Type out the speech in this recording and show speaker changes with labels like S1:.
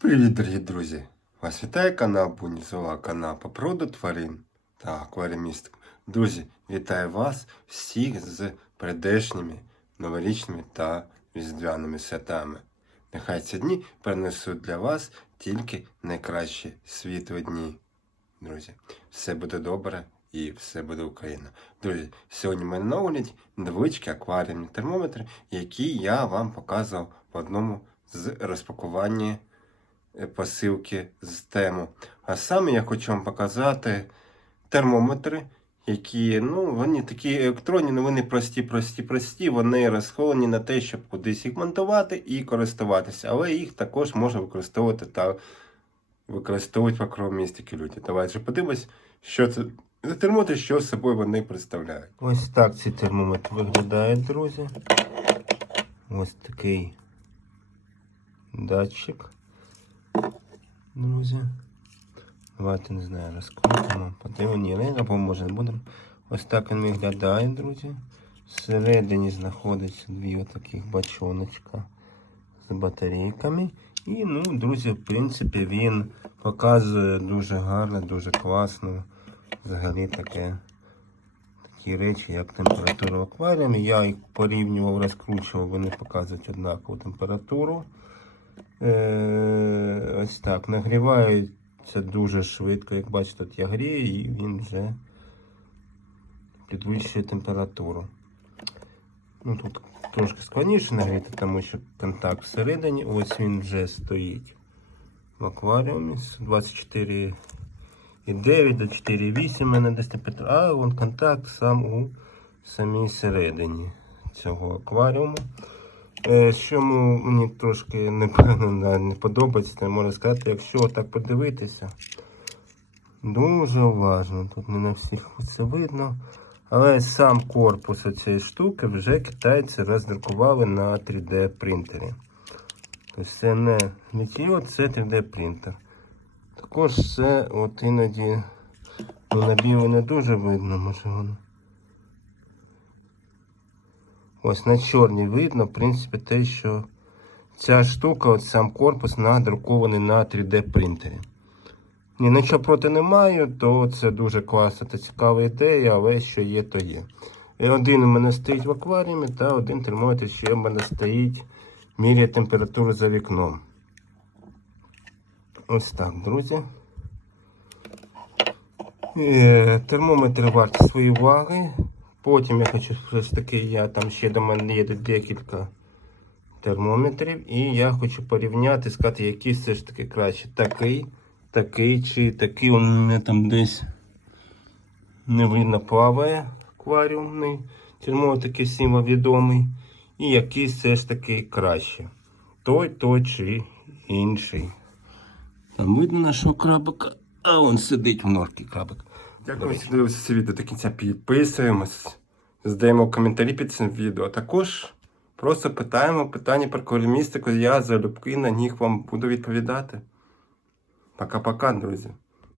S1: Привіт, дорогі друзі! Вас вітає канал Бунізова, канал по природу тварин та акваріумістик. Друзі, вітаю вас всіх з прийдешніми новорічними та різдвяними святами. Нехай ці дні принесуть для вас тільки найкращі світлі дні. Друзі, все буде добре і все буде Україна. Друзі, сьогодні в мене на огляді акваріумні термометри, які я вам показував в одному з розпакувань е, посилки з тему. А саме я хочу вам показати термометри, які, ну, вони такі електронні, але вони прості, прості, прості. Вони розховані на те, щоб кудись їх монтувати і користуватися. Але їх також можна використовувати та використовують в акромістики люди. Давайте подивимось, що це за термометри, що собою вони представляють. Ось так ці термометри виглядають, друзі. Ось такий датчик. Друзі. Давайте не знаю, розкрутимо, подивимо, або може не будемо. Ось так він виглядає, друзі. Всередині знаходиться дві отаких бачоночка з батарейками. І, ну, друзі, в принципі, він показує дуже гарно, дуже класно. Взагалі таке. Такі речі, як температура в акваріумі. Я їх порівнював, розкручував, вони показують однакову температуру. Е, ось так. Нагрівається дуже швидко. Як бачите, тут я грію і він вже підвищує температуру. Ну, тут трошки складніше нагріти, тому що контакт всередині. Ось він вже стоїть в акваріумі з 24,9 до 4,8 мене десь температура. А вон контакт сам у самій середині цього акваріуму. Е, Що мені трошки не, не подобається, то можна сказати, якщо так подивитися, дуже уважно. Тут не на всіх це видно. Але сам корпус цієї штуки вже китайці роздрукували на 3D принтері. Тобто це не літіо, це 3D принтер. Також це от іноді на біло не дуже видно, може воно. Ось на чорній видно, в принципі, те, що ця штука, от сам корпус надрукований на 3D принтері. Ні, нічого проти не маю, то це дуже класна та цікава ідея, але що є, то є. І один у мене стоїть в акваріумі, та один термометр ще в мене стоїть, міряє температуру за вікном. Ось так, друзі. Е, Термометри варті свої уваги. Потім я хочу все таки, я там ще до мене є декілька термометрів. І я хочу порівняти, сказати, який все ж таки краще. Такий, такий чи такий. Он у мене там десь не видно плаває акваріумний. Термометр такий всім відомий. І який все ж таки краще. Той, той чи інший. Там видно нашого крабика, а он сидить в норці крабик. Дякую, що дивилися це відео до кінця. Підписуємось, задаємо коментарі під цим відео. А також просто питаємо питання про колімістику. Я залюбки на них вам буду відповідати. Пока-пока, друзі.